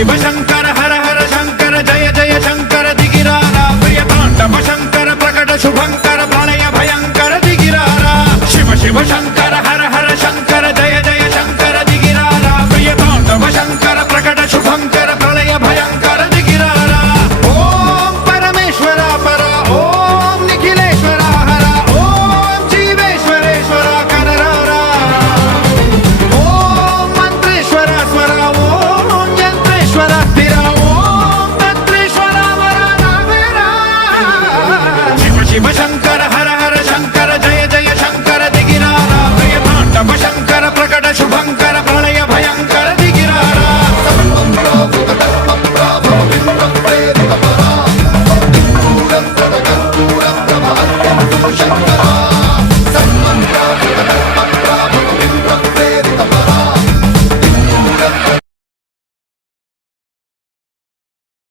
शिव शंकर हर हर शंकर जय जय शंकर दिगिरारा प्रिय तांडव शंकर प्रकट शुभंकर प्रलय भयंकर दिगिरारा शिव शिव शंकर